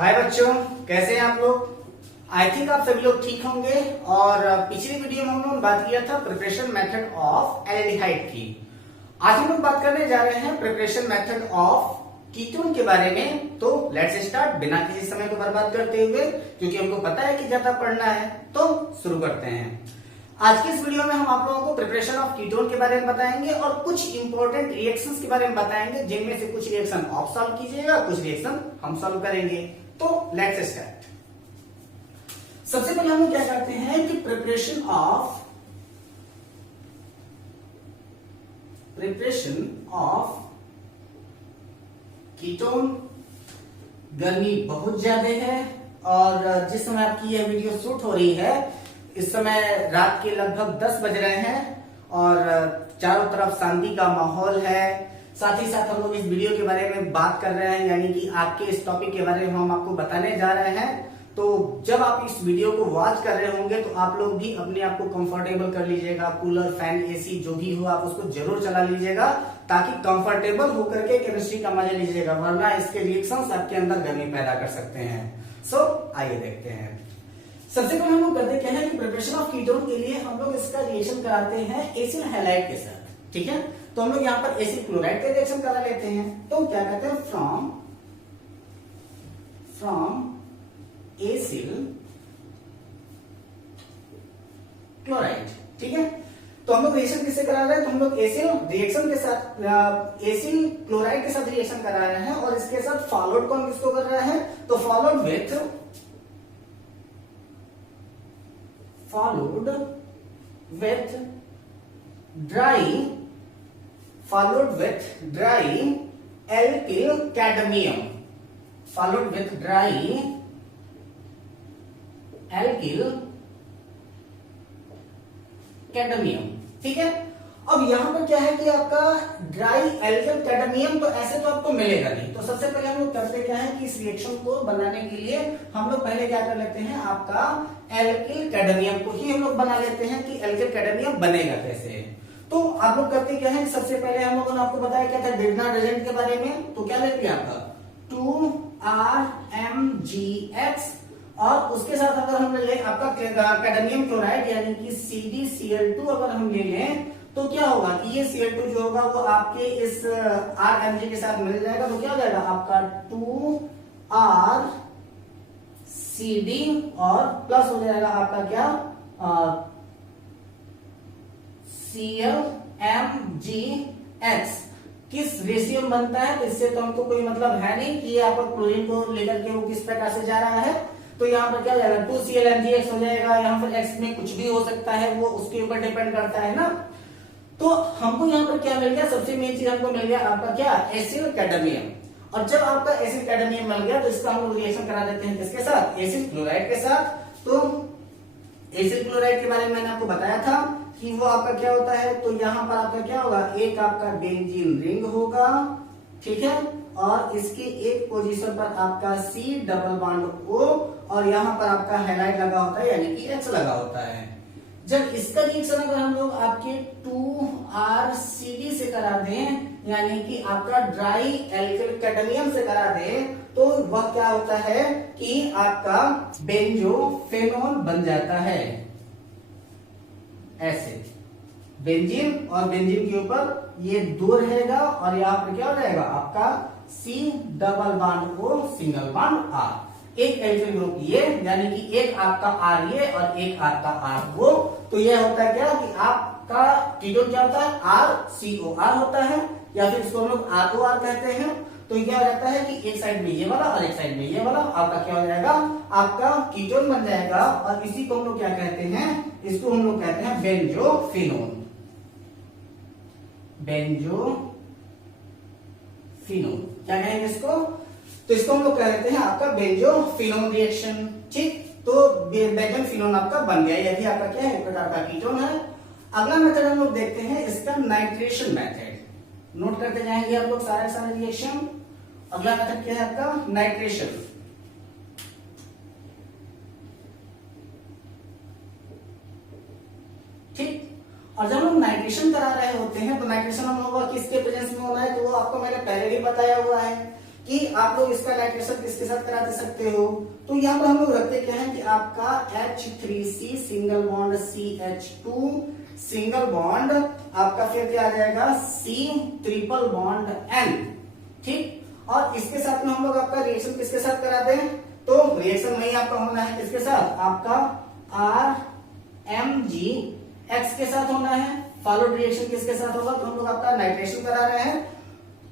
हाय बच्चों, कैसे हैं आप लोग। आई थिंक आप सभी लोग ठीक होंगे। और पिछली वीडियो में हम लोगों ने बात किया था प्रिपरेशन मेथड ऑफ एल्डिहाइड की। आज हम लोग बात करने जा रहे हैं प्रिपरेशन मेथड ऑफ कीटोन के बारे में। तो लेट्स स्टार्ट बिना किसी समय को बर्बाद करते हुए, क्योंकि हमको पता है कि ज्यादा पढ़ना है, तो शुरू करते हैं। आज की इस वीडियो में हम आप लोगों को प्रिपरेशन ऑफ कीटोन के बारे में बताएंगे और कुछ इंपॉर्टेंट रिएक्शंस के बारे में बताएंगे, जिनमें से कुछ रिएक्शन आप सॉल्व कीजिएगा, कुछ रिएक्शन हम सॉल्व करेंगे। तो लेट्स स्टार्ट। सबसे पहले हम क्या करते हैं कि प्रिपरेशन ऑफ कीटोन। गर्मी बहुत ज्यादा है और जिस समय आपकी यह वीडियो शूट हो रही है इस समय रात के लगभग 10 बज रहे हैं और चारों तरफ शांति का माहौल है। साथ ही साथ हम लोग इस वीडियो के बारे में बात कर रहे हैं, यानी कि आपके इस टॉपिक के बारे में हम आपको बताने जा रहे हैं। तो जब आप इस वीडियो को वॉच कर रहे होंगे तो आप लोग भी अपने आप को कंफर्टेबल कर लीजिएगा। कूलर, फैन, एसी जो भी हो आप उसको जरूर चला लीजिएगा, ताकि कंफर्टेबल होकर के केमिस्ट्री का मजा लीजिएगा, वरना इसके रिएक्शंस आपके अंदर गर्मी पैदा कर सकते हैं। सो आइए देखते हैं। सबसे पहले हम लोग करते क्या है कि प्रिपरेशन ऑफ कीटोन के लिए हम लोग इसका रिएक्शन कराते हैं एसिल हैलाइड के साथ। ठीक है, तो हम लोग यहाँ पर एसिल क्लोराइड का रिएक्शन करा लेते हैं। तो क्या कहते हैं, फ्रॉम एसिल क्लोराइड। ठीक है, तो हम लोग रिएक्शन किससे करा रहे हैं, तो हम लोग एसिल रिएक्शन के साथ एसिल क्लोराइड के साथ रिएक्शन करा रहे हैं और इसके साथ फॉलोड कौन किसको कर रहा है, तो followed with dry alkyl cadmium, ठीक है। अब यहां पर क्या है कि आपका ड्राई एल्किल कैडमियम, तो ऐसे तो आपको मिलेगा नहीं। तो सबसे पहले हम लोग करते क्या है कि इस रिएक्शन को बनाने के लिए हम लोग पहले क्या कर लेते हैं, आपका एल्किल कैडमियम को ही हम लोग बना लेते हैं कि एल्किल कैडमियम बनेगा कैसे। तो आप लोग करते क्या है, सबसे पहले हम लोगों ने आपको बताया क्या था डिग्ना रिएजेंट के बारे में। तो क्या लेते हैं आपका 2RMgX और उसके साथ अगर हम ले आपका कैडमियम क्लोराइड यानी कि CdCl2 अगर हम ले लें तो क्या होगा कि ये Cl2 जो होगा वो आपके इस RMg के साथ मिल जाएगा। तो क्या हो जाएगा आपका 2RCd और प्लस हो जाएगा आपका क्या ClMgX। किस रेशियो में बनता है, तो इससे तो हमको कोई मतलब है नहीं कि आपका क्लोरीन को लेकर के वो किस प्रकार से जा रहा है। तो यहाँ पर क्या हो जाएगा 2ClMgX हो जाएगा। यहाँ पर X में कुछ भी हो सकता है, वो उसके ऊपर डिपेंड करता है ना। तो हमको यहाँ पर क्या मिल गया, सबसे मेन चीज हमको मिल गया आपका क्या एसिल कैडमियम। और जब आपका एसिल कैडमियम मिल गया तो इसका हम लोग रिएक्शन करा देते हैं किसके साथ, एसिल क्लोराइड के साथ। तो एसिल क्लोराइड के बारे में मैंने आपको बताया था कि वो आपका क्या होता है। तो यहाँ पर आपका क्या होगा, एक आपका बेंजीन रिंग होगा, ठीक है, और इसके एक पोजीशन पर आपका C डबल बॉन्ड O और यहाँ पर आपका हैलाइड लगा होता है यानी कि H लगा होता है। जब इसका रिएक्शन अगर हम लोग आपके 2RCd से करा दें, यानी कि आपका ड्राई एल्किल कैडमियम से करा दें, तो वह क्या होता है कि आपका बेंजोफेनोन बन जाता है। ऐसे बेंजीन और बेंजीन के ऊपर ये 2 रहेगा और यहाँ पर क्या हो जाएगा आपका C double bond O single bond R। एक एल्किल ग्रुप ये, यानी कि एक आपका R ये और एक आपका R वो। तो ये होता है क्या कि आपका कीटोन क्या होता है, RCOR होता है, या फिर इसको हम लोग ROR कहते हैं। तो क्या हो जाता है कि एक साइड में ये वाला और एक साइड में ये वाला आपका क्या हो जाएगा, आपका कीटोन बन जाएगा। और इसी को हम लोग क्या कहते हैं, इसको हम लोग कहते हैं बेंजोफिनोन। क्या कहेंगे इसको, तो इसको हम लोग कह लेते हैं आपका बेंजोफिनोन रिएक्शन। ठीक, तो बेंजोफिनोन आपका बन गया, यदि आपका क्या है एक प्रकार का कीटोन है। अगला मेथड हम लोग देखते हैं इसका नाइट्रेशन मेथड। नोट करते जाएंगे आप लोग सारे रिएक्शन। अगला मेथड क्या है आपका नाइट्रेशन। ठीक, और जब हम नाइट्रेशन करा रहे होते हैं तो नाइट्रेशन हम लोग किसके प्रेजेंस में होना है, तो वो आपको मैंने पहले भी बताया हुआ है कि आप लोग इसका नाइट्रेशन किसके साथ करा दे सकते हो। तो यहाँ पर हम लोग रखते क्या है कि आपका H3C single bond CH2 single bond आपका फिर क्या आ जाएगा C ट्रिपल बॉन्ड N, ठीक। और इसके साथ में हम लोग आपका रिएक्शन किसके साथ करा दें, तो रिएक्शन नहीं आपका होना है किसके साथ, आपका RMgX के साथ होना है। फॉलोड रिएक्शन किसके साथ होगा, तो हम लोग आपका नाइट्रेशन करा रहे हैं।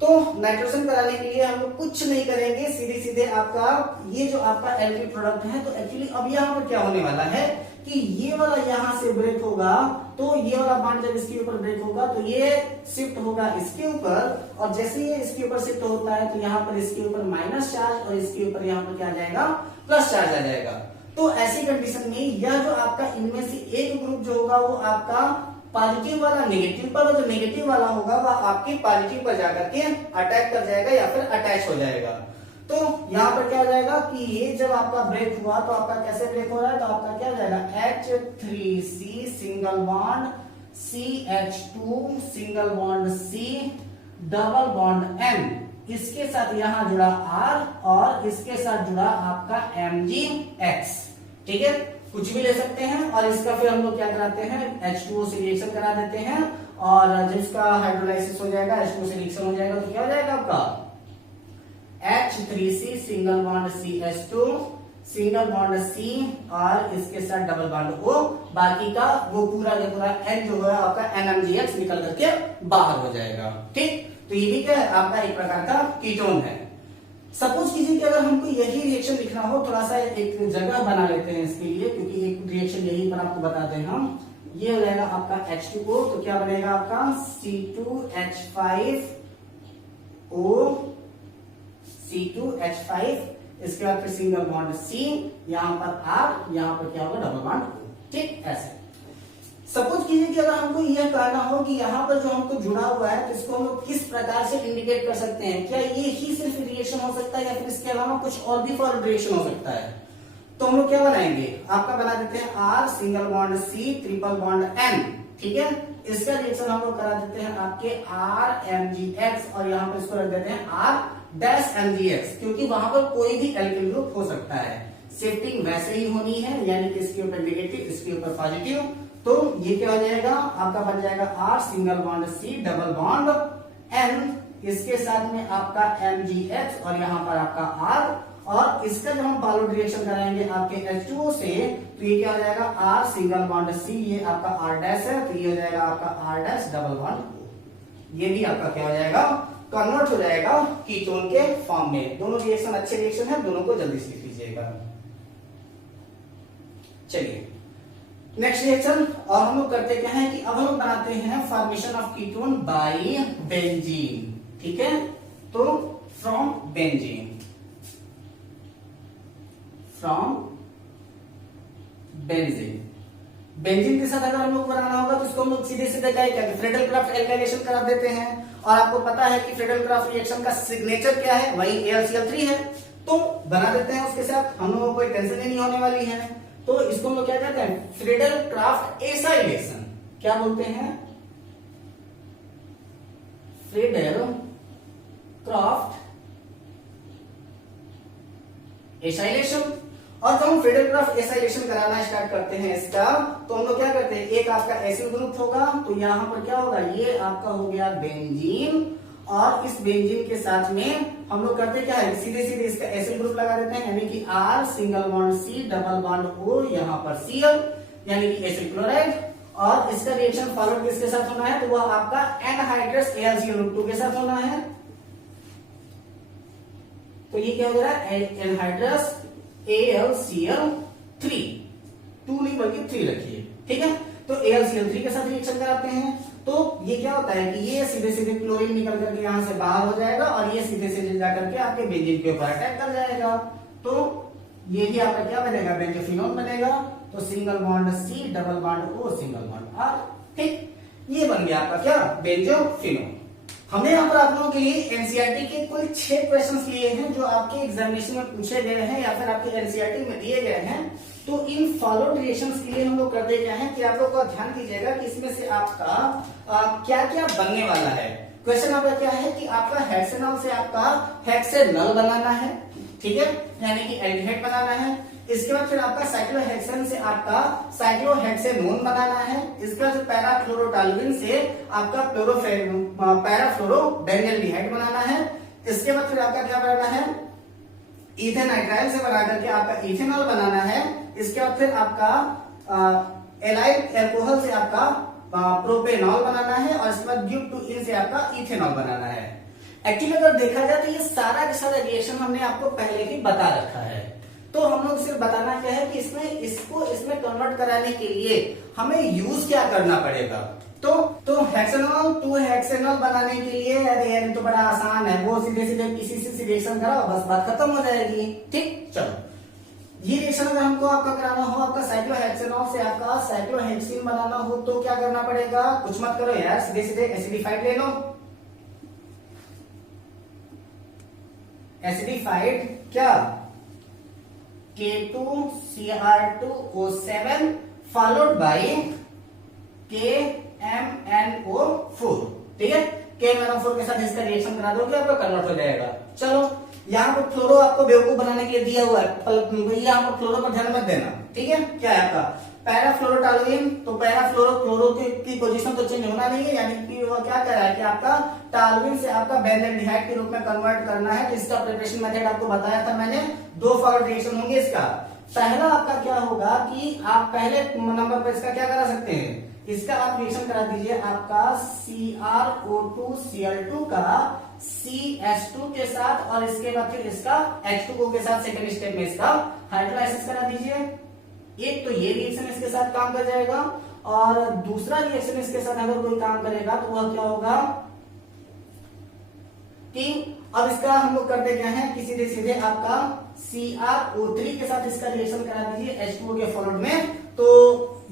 तो नाइट्रोजन कराने के लिए हम लोग कुछ नहीं करेंगे, सीधे सीधे आपका ये जो आपका एल्किल प्रोडक्ट है, तो एक्चुअली अब यहाँ पर क्या होने वाला है कि ये वाला यहाँ से ब्रेक होगा, तो ये वाला बॉन्ड जब इसके ऊपर ब्रेक होगा तो ये शिफ्ट होगा इसके ऊपर, और जैसे ये इसके ऊपर शिफ्ट होता है तो यहाँ पर इसके ऊपर माइनस चार्ज और इसके ऊपर यहाँ पर क्या आ जाएगा, प्लस चार्ज आ जाएगा। तो ऐसी कंडीशन में यह जो आपका इनमें से एक ग्रुप जो होगा वो आपका पॉजिटिव वाला नेगेटिव पर, और जो नेगेटिव वाला होगा वह आपके पॉजिटिव पर जाकर के अटैक कर जाएगा या फिर अटैच हो जाएगा। तो यहाँ पर क्या हो जाएगा कि ये जब आपका ब्रेक हुआ तो आपका कैसे ब्रेक हो रहा है, तो आपका क्या हो जाएगा H3C single bond CH2 single bond C double bond N, इसके साथ यहां जुड़ा R और इसके साथ जुड़ा आपका MgX, ठीक है, कुछ भी ले सकते हैं। और इसका फिर हम लोग क्या कराते हैं, H2O से रिएक्शन करा देते हैं, और जब इसका हाइड्रोलाइसिस हो जाएगा, H2O से रिएक्शन हो जाएगा, तो क्या हो जाएगा आपका H3C single bond CH2 single bond C और इसके साथ डबल बॉन्ड O, बाकी का वो पूरा का पूरा N जो है आपका NMgX निकल करके बाहर हो जाएगा, ठीक। तो ये भी क्या है, आपका एक प्रकार का कीटोन है। सपोज कीजिए कि अगर हमको यही रिएक्शन लिखना हो, थोड़ा सा एक जगह बना लेते हैं इसके लिए, क्योंकि एक रिएक्शन यही पर आपको बताते हैं हम। ये हो जाएगा आपका H2O, तो क्या बनेगा आपका C2H5O, इसके बाद फिर सिंगल बॉन्ड C, यहाँ पर R, यहाँ पर क्या होगा डबल बॉन्ड O, ठीक। ऐसे सपोज कीजिए कि अगर हमको यह कहना हो कि यहाँ पर जो हमको जुड़ा हुआ है तो इसको हम लोग किस प्रकार से इंडिकेट कर सकते हैं, क्या ये ही सिर्फ रिएक्शन हो सकता है या फिर इसके अलावा कुछ और भी फॉरवर्ड रिएक्शन हो सकता है। तो हम लोग क्या बनाएंगे, आपका बना देते हैं R single bond C triple bond N, ठीक है। इसका रिएक्शन हम लोग करा देते हैं आपके RMgX, और यहाँ पर इसको रख देते हैं R-MgX, क्योंकि वहां पर कोई भी एल्किल ग्रुप हो सकता है। शिफ्टिंग वैसे ही होनी है, यानी कि इसके ऊपर नेगेटिव इसके ऊपर पॉजिटिव। तो ये क्या हो जाएगा, आपका बन जाएगा R single bond C double bond N, इसके साथ में आपका MgX और यहाँ पर आपका R, और इसका जब हम फॉलोड रिएक्शन कराएंगे आपके H2O से, तो ये क्या हो जाएगा R सिंगल बॉन्ड C, ये आपका R डैश है, तो ये हो जाएगा आपका R dash double bond O। ये भी आपका क्या हो जाएगा, कन्वर्ट हो जाएगा कीटोन के फॉर्म में। दोनों रिएक्शन अच्छे रिएक्शन है, दोनों को जल्दी से लिख लीजिएगा। चलिए नेक्स्ट रिएक्शन, और हम लोग करते क्या है कि अब हम लोग बनाते हैं formation of ketone by benzene, ठीक है। तो फ्रॉम बेंजीन बेंजीन के साथ अगर हम लोग बनाना होगा तो इसको हम लोग सीधे सीधे क्या फ्रेडल क्राफ्ट एल्काइलेशन करा देते हैं, और आपको पता है कि फ्रेडल क्राफ्ट रिएक्शन का सिग्नेचर क्या है, वही AlCl3 है, तो बना देते हैं उसके साथ, हम लोगों को कोई टेंशन ही नहीं होने वाली है। तो इसको हम लोग क्या कहते हैं, फ्रेडल क्राफ्ट एसाइलेशन, क्या बोलते हैं, फ्रेडल क्राफ्ट एसाइलेशन। और जब हम फ्रेडल क्राफ्ट एसाइलेशन कराना स्टार्ट करते हैं इसका, तो हम लोग क्या करते हैं, एक आपका एसिड ग्रुप होगा, तो यहां पर क्या होगा, ये आपका हो गया बेंजीन, और इस बेंजीन के साथ में हम लोग करते क्या है, सीधे सीधे इसका एसिड ग्रुप लगा देते हैं, यानी कि R single bond C double bond O, यहाँ पर Cl यानी कि एसिड क्लोराइड, और इसका रिएक्शन फॉलोड किसके साथ होना है, तो वह आपका एनहाइड्रस AlCl2 के साथ होना है। तो ये क्या हो रहा है, एनहाइड्रस AlCl3, 2 नहीं बल्कि 3 रखिए, ठीक है। तो AlCl3 के साथ रिएक्शन कराते हैं, तो ये क्या होता है कि ये सीधे सीधे क्लोरीन निकल करके यहाँ से बाहर हो जाएगा, और ये सीधे सीधे जाकर के आपके बेंजीन के ऊपर अटैक कर जाएगा। तो ये भी आपका क्या बनेगा, बेंजोफिनोन बनेगा। तो single bond C double bond O single bond R, ठीक, ये बन गया आपका क्या, बेंजोफिनोन। हमने यहाँ पर आप लोगों के लिए एनसीईआरटी के कुल 6 क्वेश्चंस लिए हैं जो आपके एग्जामिनेशन में पूछे गए हैं या फिर आपके एनसीईआरटी में दिए गए हैं। तो इन फॉलोड रिएक्शंस के लिए हम लोग करते क्या है कि आप लोग का ध्यान दीजिएगा कि इसमें से आपका क्या क्या बनने वाला है। क्वेश्चन आपका क्या है कि आपका हेक्सेनॉल से आपका हेक्सेनल बनाना है, ठीक है, यानी कि एल्डिहाइड बनाना है। इसके बाद फिर आपका साइक्लोहेक्सेन से आपका साइक्लोहेक्सेनोन बनाना है। इसका जो पैराफ्लोरोटॉलुइन से आपका पैराफ्लोरोबेंजल्डिहाइड बनाना है। इसके बाद फिर आपका क्या बनाना है, इथेनाइट्राइल से बना करके आपका इथेनॉल बनाना है। इसके बाद फिर आपका एलाइल अल्कोहल से आपका प्रोपेनॉल बनाना है और इसके बाद ब्यूटेन से आपका इथेनॉल बनाना है। एक्चुअली अगर देखा जाए तो ये सारा का सारा रिएक्शन हमने आपको पहले ही बता रखा है, तो हम लोग सिर्फ बताना क्या है कि इसमें कन्वर्ट कराने के लिए हमें यूज क्या करना पड़ेगा। तो हेक्सेनॉल टू हेक्सेनॉल बनाने के लिए अरे यार तो बड़ा आसान है, वो सीधे सीधे पीसीसी से रिएक्शन कराओ, बस बात खत्म हो जाएगी। ठीक, चलो ये रिएक्शन अगर हमको आपका कराना हो, आपका साइक्लोहेक्सेनॉल से आपका साइक्लोहेक्सीन बनाना हो तो क्या करना पड़ेगा, कुछ मत करो यार, सीधे सीधे एसिडिफाइड ले लो। एसिडिफाइड क्या, K2Cr2O7 फॉलोड बाय KMnO4, ठीक है। KMnO4 के साथ इसका रिएक्शन करा दोगे आपका कन्वर्ट हो जाएगा। चलो यहाँ पर फ्लोरो आपको बेवकूफ बनाने के लिए दिया हुआ है, यहाँ पर फ्लोरो पर ध्यान मत देना, ठीक है। क्या है आपका पैराफ्लोरोटॉलुइन, तो पैराफ्लोरो की पोजीशन तो चेंज होना नहीं है, यानी कि वो क्या कर रहा है कि आपका टॉलुइन से आपका बेंजल्डिहाइड के रूप में कन्वर्ट करना है। इसका प्रिपरेशन मेथड आपको बताया था मैंने, 2 फॉरवर्ड रिएक्शन होंगे इसका। पहला आपका क्या होगा कि आप पहले नंबर पर इसका क्या करा सकते हैं, इसका आप रिएक्शन करा दीजिए आपका CrO2Cl2 का CH2 के साथ और इसके बाद फिर इसका H2O के साथ सेकंड स्टेप में इसका हाइड्रोलाइसिस करा दीजिए। एक तो ये रिएक्शन इसके साथ काम कर जाएगा और दूसरा रिएक्शन इसके साथ अगर कोई काम करेगा तो वह क्या होगा कि अब इसका हम लोग करते क्या है कि सीधे सीधे आपका CrO3 के साथ इसका रिएक्शन करा दीजिए H2O के फॉरवर्ड में, तो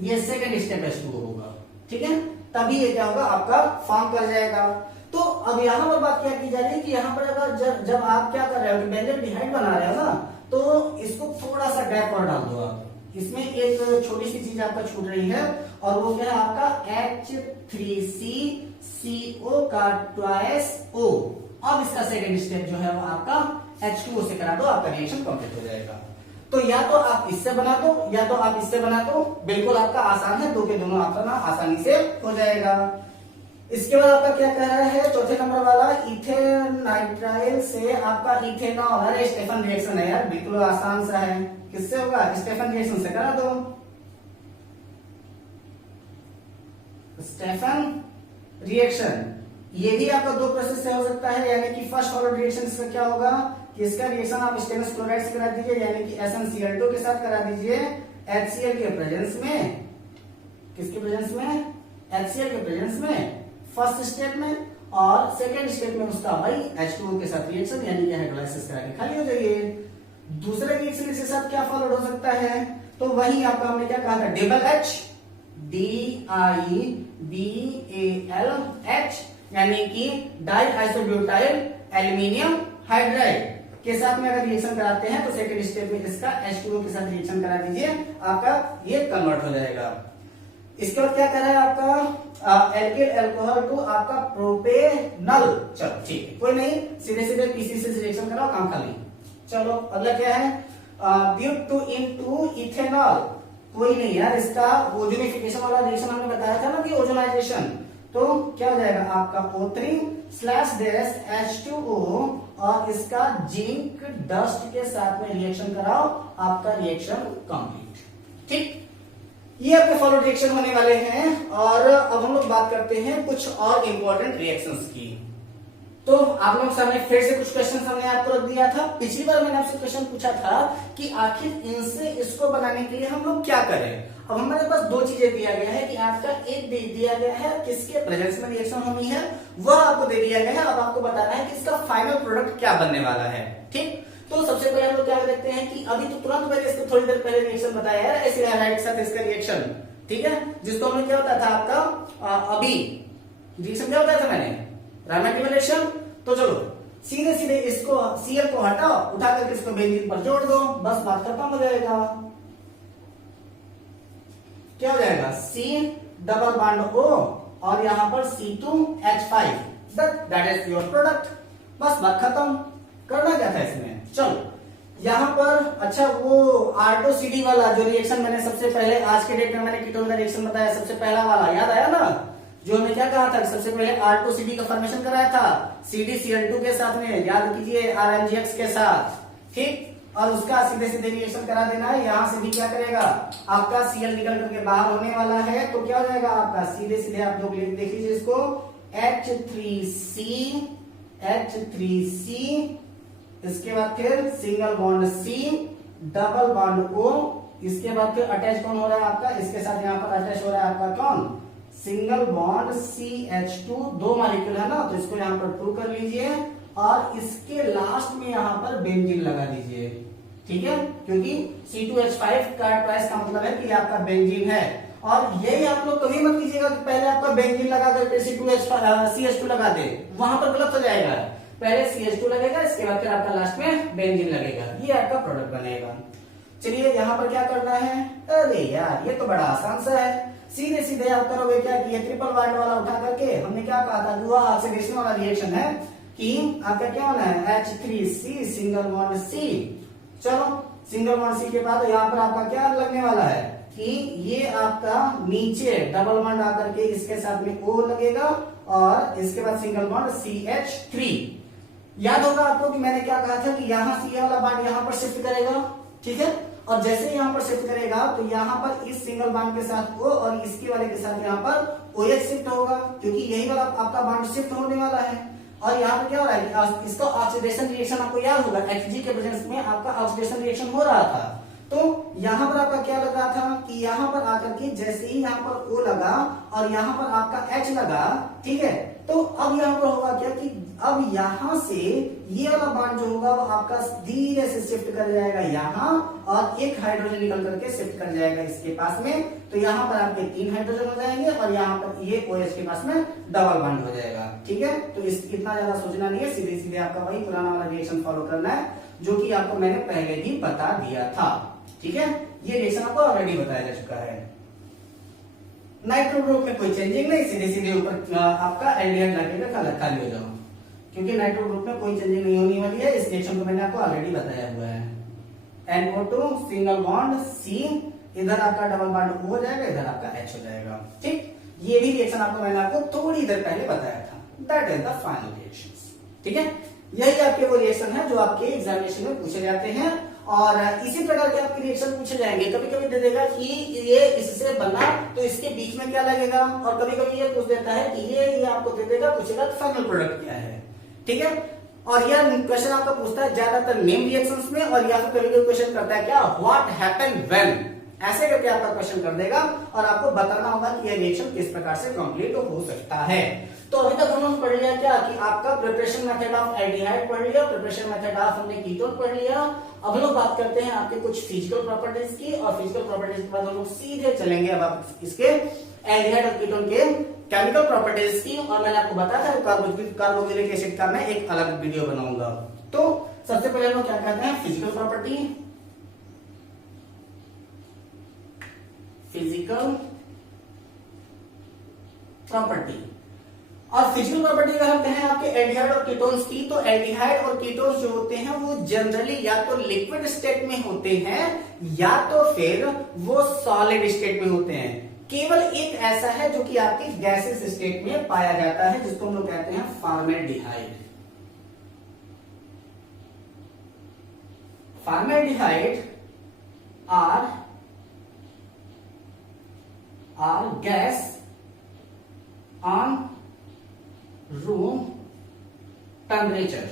ये सेकंड स्टेप H2O होगा, ठीक है। तभी ये क्या होगा आपका फॉर्म कर जाएगा। तो अब यहां पर बात क्या की जा रही है कि यहाँ पर अगर जब आप क्या कर रहे हो, बेंजल्डिहाइड बना रहे हो ना, तो इसको थोड़ा सा गैप और डाल दो आप। इसमें एक छोटी सी चीज आपका छूट रही है और वो क्या है आपका H3CCO का ट्वाइस O। अब इसका सेकंड स्टेप जो है वो आपका H2O से करा दो, आपका रिएक्शन कंप्लीट हो जाएगा। तो या तो आप इससे बना दो या तो आप इससे बना दो, बिल्कुल आपका आसान है, 2 के दोनों ऑप्शन आसानी से हो जाएगा। इसके बाद आपका क्या कह रहा है, चौथे नंबर वाला इथेनाइट्राइल से आपका इथेनॉल। अरे स्टेफन रिएक्शन है यार, बिल्कुल आसान सा है, किससे होगा, स्टेफन रिएक्शन से करा दो। स्टेफन रिएक्शन ये भी आपका 2 प्रोसेस से हो सकता है, यानी कि फर्स्ट फॉरवर्ड रिएक्शन इसका क्या होगा कि इसका रिएक्शन आप स्टेनलेस क्लोराइड से करा दीजिए, यानी कि SnCl2 के साथ करा दीजिए HCl के प्रेजेंस में। किसके प्रेजेंस में, HCl के प्रेजेंस में फर्स्ट स्टेप में, और सेकेंड स्टेप में उसका वही H2O के साथ रिएक्शन, यानी कि हाइड्रोलाइसिस करा के खाली हो जाइए। दूसरा रिएक्शन इसके साथ क्या फॉलोड हो सकता है, तो वही आपका हमने क्या कहा था, डबल H DIBALH, यानी कि डाई आइसोब्यूटाइल एल्यूमिनियम हाइड्राइड के साथ में अगर रिएक्शन कराते हैं तो सेकंड स्टेप में इसका H2O के साथ रिएक्शन करा दीजिए, आपका ये कन्वर्ट हो जाएगा। इसके बाद क्या कर रहा है आपका एल्किल अल्कोहल टू आपका प्रोपेनल। चलो ठीक है, कोई नहीं, सीधे सीधे पीसीसी से रिएक्शन कराओ, काम खाली। चलो अगला क्या है, ब्यूटेन टू इथेनॉल। कोई नहीं यार, इसका ओजोनिफिकेशन वाला रिएक्शन हमने बताया था ना कि ओजोनाइजेशन, तो क्या हो जाएगा आपका O3/H2O और इसका जिंक डस्ट के साथ में रिएक्शन कराओ, आपका रिएक्शन कंप्लीट। ठीक, ये आपके फॉलो रिएक्शन होने वाले हैं। और अब हम लोग बात करते हैं कुछ और इंपॉर्टेंट रिएक्शंस की। तो आप लोग सामने फिर से कुछ क्वेश्चन हमने आपको रख दिया था। पिछली बार मैंने आपसे क्वेश्चन पूछा था कि आखिर इनसे इसको बनाने के लिए हम लोग क्या करें। अब हमारे पास 2 चीजें दिया गया है कि आपका एक दे दिया गया है किसके प्रेजेंस में रिएक्शन होनी है, वह आपको दे दिया गया है। अब आपको बताना है कि इसका फाइनल प्रोडक्ट क्या बनने वाला है। ठीक, तो सबसे पहले हम लोग क्या देखते हैं कि अभी तो तुरंत मैंने इसको थोड़ी देर पहले रिएक्शन बताया है एसिड हाइड्राइड के साथ इसका रिएक्शन, ठीक है, जिसको हमने क्या बताया था आपका अभी रिएक्शन क्या बताया था मैंने, रामायण रिएक्शन। तो चलो सीधे सीधे इसको Cl को हटाओ, उठा करके इसको बेंजीन पर जोड़ दो, बस बात खत्म हो जाएगा। क्या हो जाएगा C डबल बॉन्ड O और यहां पर C2H5, that is your product. बस बात खत्म। करना क्या था इसमें, चलो यहाँ पर अच्छा वो R2CD वाला जो रिएक्शन मैंने सबसे पहले आज के डेट में मैंने कीटोन का रिएक्शन बताया, सबसे पहला वाला याद आया ना, जो हमने क्या कहा था, सबसे पहले R2CD का फॉर्मेशन कराया था CdCl2 के साथ में, याद कीजिए RMgX के साथ, ठीक। और उसका सीधे सीधे रिएक्शन करा देना है। यहां से भी क्या करेगा, आपका Cl निकल करके बाहर होने वाला है, तो क्या हो जाएगा आपका सीधे सीधे आप लोग देख लीजिए इसको, H3C, इसके बाद फिर single bond C, double bond O, इसके बाद फिर अटैच कौन हो रहा है आपका, इसके साथ यहाँ पर अटैच हो रहा है आपका कौन, सिंगल बॉन्ड CH2, 2 मॉलिक्यूल है ना, तो इसको यहाँ पर 2 कर लीजिए और इसके लास्ट में यहाँ पर बेंजीन लगा दीजिए, ठीक है, क्योंकि C2H5 का ट्वाइस का मतलब है कि आपका बेंजीन है। और यही आप लोग कभी मत कीजिएगा कि पहले आपका बेंजीन लगा करके CH2 लगा दे, वहां पर गलत हो जाएगा। पहले CH2 लगेगा, इसके बाद फिर आपका लास्ट में बेंजीन लगेगा, ये आपका प्रोडक्ट बनेगा। चलिए यहाँ पर क्या करना है, अरे यार ये तो बड़ा आसान सा है, सीधे सीधे आप करोगे क्या कि ये ट्रिपल बॉन्ड वाला उठा करके, हमने क्या कहा था वो ऑक्सीडेशन वाला रिएक्शन है कि आपका क्या होना है H3C सिंगल बॉन्ड C। चलो सिंगल बॉन्ड C के बाद यहाँ पर आपका क्या लगने वाला है कि ये आपका नीचे डबल बॉन्ड आकर के इसके साथ में O लगेगा और इसके बाद सिंगल बॉन्ड CH3। याद होगा आपको कि मैंने क्या कहा था कि यहाँ से ये वाला बॉन्ड यहाँ पर शिफ्ट करेगा, ठीक है, और जैसे यहाँ पर शिफ्ट करेगा तो यहाँ पर इस सिंगल बॉन्ड के साथ O और इसके वाले के साथ यहाँ पर OH शिफ्ट होगा, क्योंकि यही वाला आपका बॉन्ड शिफ्ट होने वाला है। और यहाँ पर क्या हो रहा है, इसका ऑक्सीडेशन रिएक्शन आपको याद होगा, Hg के प्रेजेंस में आपका ऑक्सीडेशन रिएक्शन हो रहा था। तो यहाँ पर आपका क्या लग रहा था कि यहाँ पर आकर के जैसे ही यहाँ पर O लगा और यहाँ पर आपका H लगा, ठीक है, तो अब यहाँ पर होगा क्या कि अब यहाँ से ये वाला बॉन्ड जो होगा वो आपका धीरे से शिफ्ट कर जाएगा यहाँ और एक हाइड्रोजन निकल करके शिफ्ट कर जाएगा इसके पास में, तो यहाँ पर आपके 3 हाइड्रोजन हो जाएंगे और यहाँ पर ये OH के पास में डबल बॉन्ड हो जाएगा, ठीक है। तो इतना ज्यादा सोचना नहीं है, सीधे सीधे आपका वही पुराना वाला रिएक्शन फॉलो करना है जो कि आपको मैंने पहले ही बता दिया था, ठीक है। ये रिएक्शन आपको ऑलरेडी बताया जा चुका है। नाइट्रो ग्रुप में कोई चेंजिंग नहीं, सीधे सीधे ऊपर आपका एल्डिहाइड लगेगा, खाली हो जाओ, क्योंकि नाइट्रो ग्रुप में कोई चेंजिंग नहीं होने वाली है। इस रिएक्शन को मैंने आपको ऑलरेडी बताया हुआ है। NO2 सिंगल बॉन्ड C, इधर आपका डबल बॉन्ड O हो जाएगा, इधर आपका H हो जाएगा, ठीक। ये भी रिएक्शन आपको मैंने आपको थोड़ी देर पहले बताया था, that is the final reactions, ठीक है। यही आपके वो रिएक्शन है जो आपके एग्जामिनेशन में पूछे जाते हैं और इसी प्रकार के आपके रिएक्शन पूछे जाएंगे। कभी कभी दे देगा कि ये इससे बना तो इसके बीच में क्या लगेगा, और कभी कभी ये पूछ देता है कि ये आपको दे देगा, पूछेगा फाइनल प्रोडक्ट क्या है, ठीक है। और यह क्वेश्चन आपका पूछता है ज्यादातर नेम रिएक्शंस में, और या फिर कभी क्वेश्चन करता है क्या व्हाट हैपेंड व्हेन, ऐसे करके आपका क्वेश्चन कर देगा और आपको बताना होगा कि यह रिएक्शन किस प्रकार से कंप्लीट हो सकता है। तो अभी तक हमने पढ़ लिया क्या कि आपका प्रिपरेशन मेथड ऑफ एल्डिहाइड पढ़ लिया, प्रिपरेशन मेथड ऑफ हमने कीटोन पढ़ लिया। अब हम लोग बात करते हैं आपके कुछ फिजिकल प्रॉपर्टीज की, और फिजिकल प्रॉपर्टीज के बाद हम लोग सीधे चलेंगे अब आप इसके एल्डिहाइड और कीटोन के केमिकल प्रॉपर्टीज की। और मैंने आपको बताया था कार्बोक्सिलिक एसिड का मैं एक अलग वीडियो बनाऊंगा। तो सबसे पहले हम लोग क्या कहते हैं, फिजिकल प्रॉपर्टी, फिजिकल प्रॉपर्टी। और फिजिकल प्रॉपर्टी अगर हम कहें आपके एल्डिहाइड और कीटोन्स की, तो एल्डिहाइड और कीटोन्स जो होते हैं वो जनरली या तो लिक्विड स्टेट में होते हैं या तो फिर वो सॉलिड स्टेट में होते हैं। केवल एक ऐसा है जो कि आपकी गैसेस स्टेट में पाया जाता है, जिसको हम लोग कहते हैं formaldehyde. Formaldehyde are gas on room temperature.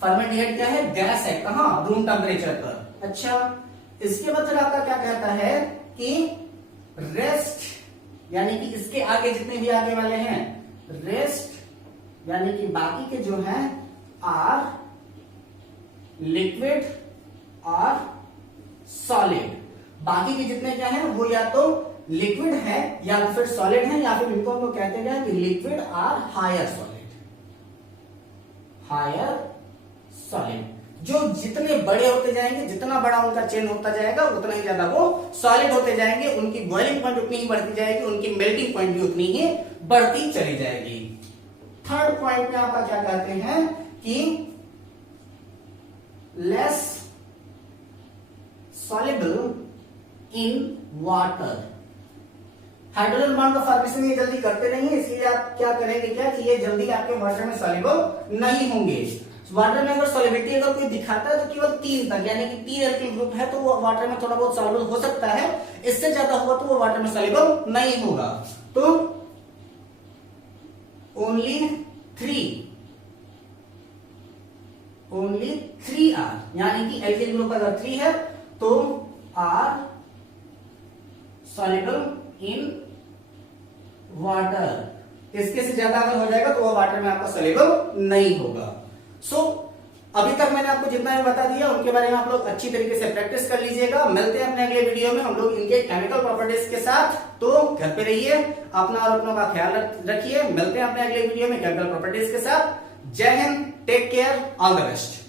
Formaldehyde क्या है, गैस है, कहां, रूम टेम्परेचर पर। अच्छा, इसके बाद फिर आपका क्या कहता है कि रेस्ट, यानी कि इसके आगे जितने भी आगे वाले हैं, रेस्ट यानी कि बाकी के जो हैं आर लिक्विड और सॉलिड। बाकी के जितने क्या हैं वो या तो लिक्विड है या फिर सॉलिड है, या फिर इनको हम लोग कहते हैं कि लिक्विड और हायर सॉलिड। हायर सॉलिड जो जितने बड़े होते जाएंगे, जितना बड़ा उनका चेन होता जाएगा, उतना ही ज्यादा वो सॉलिड होते जाएंगे, उनकी बॉइलिंग पॉइंट उतनी ही बढ़ती जाएगी, उनकी मेल्टिंग पॉइंट भी उतनी ही बढ़ती चली जाएगी। थर्ड पॉइंट में आपका क्या कहते हैं कि less soluble in water. Hydrogen bond का फॉर्मेशन ये जल्दी करते नहीं है, इसलिए आप क्या करेंगे क्या कि ये जल्दी आपके वाटर में सॉल्युबल नहीं होंगे। वाटर में अगर सॉल्युबिलिटी अगर कोई दिखाता है तो केवल 3 तक, यानी कि 3 एल्किल ग्रुप है तो वो वाटर में थोड़ा बहुत सॉल्युबल हो सकता है, इससे ज्यादा होगा तो वो वाटर में सॉल्युबल नहीं होगा। तो ओनली 3 आर, यानी कि एल्किल ग्रुप अगर 3 है तो आर सॉल्युबल इन वाटर। इसके से ज्यादा अगर हो जाएगा तो वो वाटर में आपका सॉल्युबल नहीं होगा। सो अभी तक मैंने आपको जितना भी बता दिया उनके बारे में आप लोग अच्छी तरीके से प्रैक्टिस कर लीजिएगा। मिलते हैं अपने अगले वीडियो में हम लोग इनके केमिकल प्रॉपर्टीज के साथ। तो घर पे रहिए, अपना और अपनों का ख्याल रखिए। मिलते हैं अपने अगले वीडियो में केमिकल प्रॉपर्टीज के साथ। Jai Hind, take care, all the best.